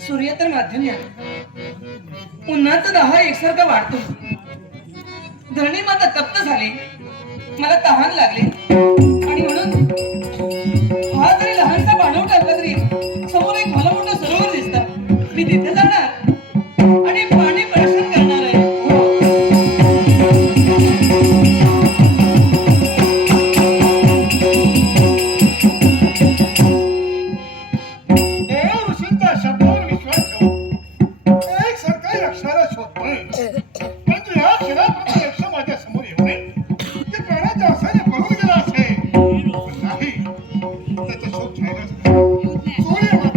सूर्य तर माध्यम आहे. दहा एकसारखा वाढतो. धरणी माता तप्त झाली. मला तहान लागले. talent. Forever.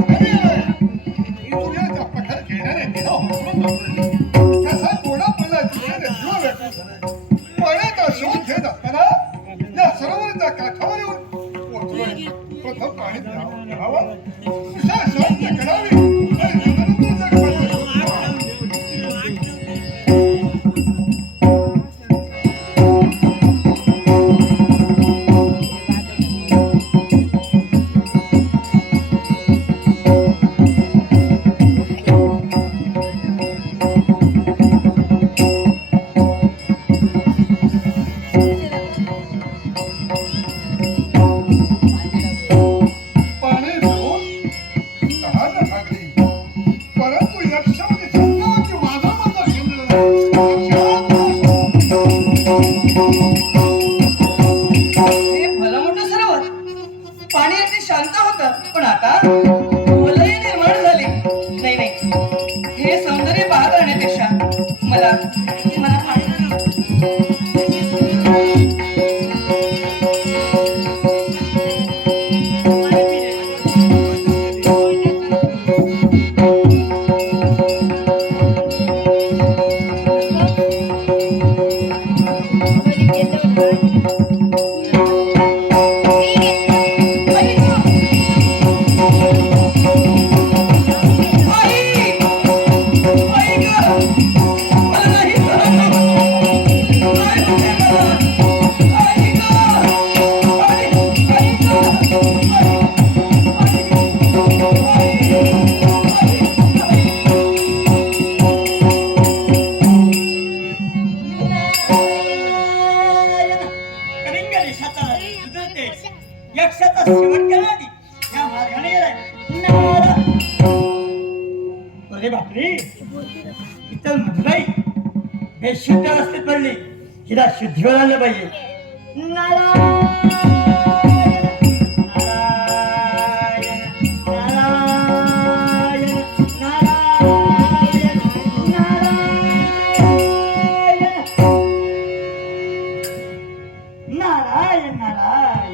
यक्षाचा शेवट केला अरे बापरे. इतर म्हणलाय हे शुद्ध रस्ते पडले. हिला शुद्धीवर आलं पाहिजे. नारायण नारायण.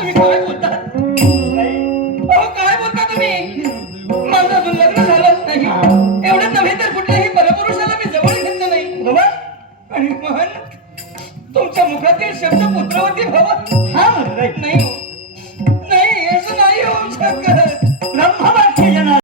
तुम्ही काय बोलता? अहो काय बोलता तुम्ही? माझं अजून लग्न झालंच नाही. एवढं नव्हे तर कुठल्याही परपुरुषाला मी जवळ घेतलं नाही. बाबा आणि तुमच्या मुखातील शब्द पुत्रवती भावा हा नाही. हो. नाही असं नाही होऊ शकत